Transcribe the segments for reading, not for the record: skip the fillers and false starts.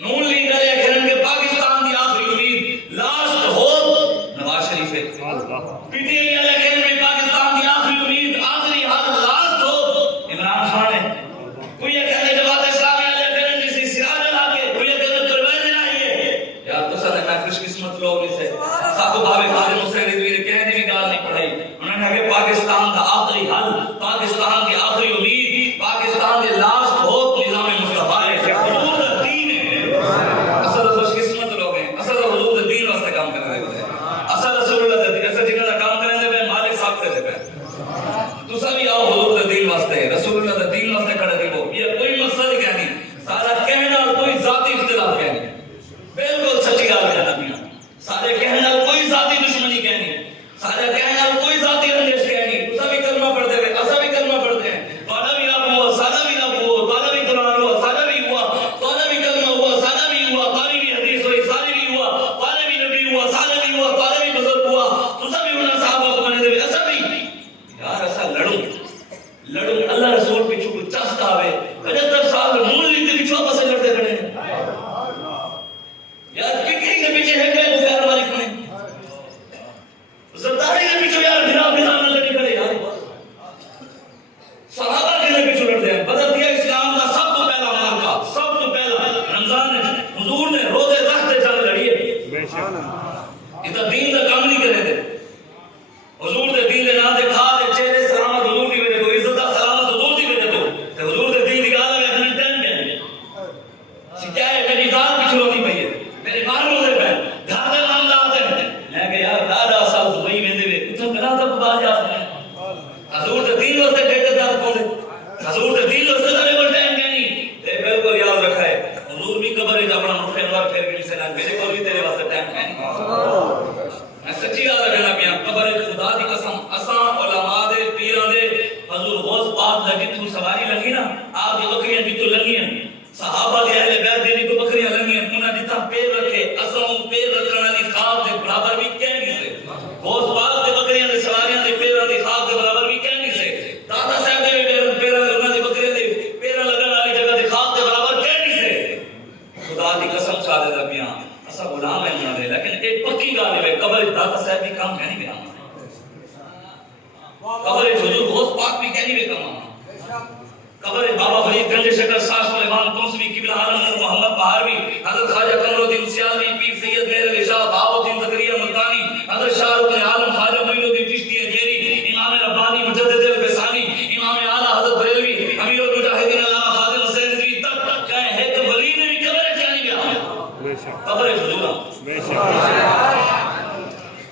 نون league والے کہن کہ پاکستان دی آخری امید لاسٹ ہوپ نواز شریف ہے. پی ٹی آئی والے کہن کہ پاکستان دی آخری امید آخری حل لاسٹ ہوپ عمران خان ہے. کوئی یہ کہنے جماعت اسلامی والے کہن کسی سراج لا کے کوئی یہ کہنے پرویز نہیں یار تو سارے میں خوش قسمت لوگ نہیں سے ساتو بھاوے خالد حسین رضوی نے کہنے بھی گال نہیں پڑھائی. انہوں نے کہا کہ پاکستان دا آخری حل پاکستان کی آخری امید پاکستان کے لاسٹ ہوپ نظام مصطفیٰ ہے. حضور دین ہے. اصل خوش قسمت لوگ ہیں. اصل حضور دین واسطے کام کر رہے ہیں. اصل رسول اللہ دین اصل جنہاں دا کام کرنے دے مالک صاحب سے دے تو سبھی آؤ حضور دین واسطے رسول اللہ دا دین واسطے کھڑے دیو. یہ کوئی مقصد کیا نہیں سارا کہنا کوئی ذاتی اختلاف کیا نہیں. بالکل سچی گل کہنا میاں. سارے کہنا کوئی ذاتی دشمنی کہنی سارے کہنا کوئی ذاتی رنجش کہنی. تو سبھی کلمہ پڑھتے ہوئے اسا بھی کلمہ پڑھتے ہیں. والا بھی رب ہوا سادہ بھی رب ہوا والا بھی قرآن ہوا سادہ بھی ہوا والا بھی کلمہ ہوا سادہ بھی ہوا والی بھی حدیث ہوئی ساری بھی ہوا والا بھی نبی ہوا سادہ بھی ہوا والا بھی بزرگ ہوا. تو سبھی انہاں صحابہ کو بنے دے اسا بھی یار اسا لڑوں اللہ رسول پیچھو کو چستا آوے 75 سال نون لیگ کے پیچھو آپس سے لڑتے کھڑے ہیں. یار کتنی کے پیچھے ہے گئے غفار مالک میں زرداری کے پیچھو یار بھرا نہ لڑی کھڑے یار. صحابہ کے پیچھو لڑتے ہیں. بدل دیا اسلام کا سب تو پہلا مارکا سب تو پہلا رمضان نے حضور نے روزے رکھتے جانے لڑی ہے. ادھر دین کا کام نہیں کرے تھے. حضور دے دین دے نام دے کھا دے چہرے سلامت حضور دی وجہ تو عزت دا سلامت حضور دی وجہ تو تے حضور دے دین دی گل ہے اپنے ٹائم کہنے سچائی میری دار پیچھے ہوتی پئی ہے میرے بار روزے پہ گھر دے معاملات ہیں. میں کہ یار دادا سال دبئی ویندے وے اتھوں کنا تک باہر جا سکتے ہیں. حضور دے دین واسطے ٹھیکے دار پاؤندے حضور دے دین واسطے سارے کو ٹائم کہنی تے بالکل یاد رکھا ہے. حضور بھی قبر وچ اپنا مٹھ انوار پھیر کے سے نہ میرے کو بھی تیرے واسطے ٹائم کہنی. میں سچی گل کہنا پیا قبر خدا دی قسم اساں علماء دے پیراں دے حضور غوث پاک دا جتھوں سواری لگی نا آپ دی بکریاں بھی تو لگیاں صحابہ دے اہل بیت دی تو بکریاں لگیاں انہاں جتھا پیر رکھے اساں پیر رکھن والی خواب دے برابر بھی کہہ نہیں سے. غوث پاک دے بکریاں دے سواریاں دے پیراں دی خواب دے برابر بھی کہہ نہیں سے. دادا صاحب دے پیراں دے انہاں دی بکریاں دے پیراں لگن والی جگہ دی خواب دے برابر کہہ نہیں سے. خدا دی قسم کھا دے پیاں اسا غلام ہیں انہاں دے لیکن ایک پکی گل ہے قبر دادا صاحب بھی کام کہنی بیان قبر حضور غوث پاک بھی کہنی بے کام قبر بابا فرید گنج شکر شاہ سلیمان توسوی قبلہ عالم محمد بہاروی حضرت خواجہ قمر الدین سیالوی پیر سید میر علی شاہ بہاؤالدین زکریا ملتانی حضرت شاہ رکن عالم خواجہ معین الدین چشتی اجمیری امام ربانی مجدد الفسانی امام اعلی حضرت بریلوی امیر المجاہدین علامہ خادم حسین رضوی تک کہے ہے کہ ولی نے بھی قبر کہنی بیان قبر حضور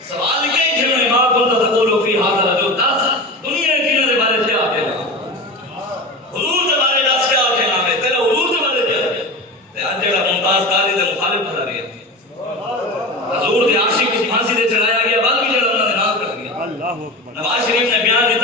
سوال کہیں جنہوں نے ماں کن تقولو فی حاضر جو 10 دنیا جنہوں نے بارے کیا کہنا حضور دے بارے 10 کیا کہنا ہے تیرا حضور دے بارے کیا تے اج جڑا ممتاز قاری دے مخالف بنا رہی ہے حضور دے عاشق کی پھانسی دے چڑھایا گیا بعد بھی جڑا انہوں نے ناز کر دیا. نواز شریف نے بیان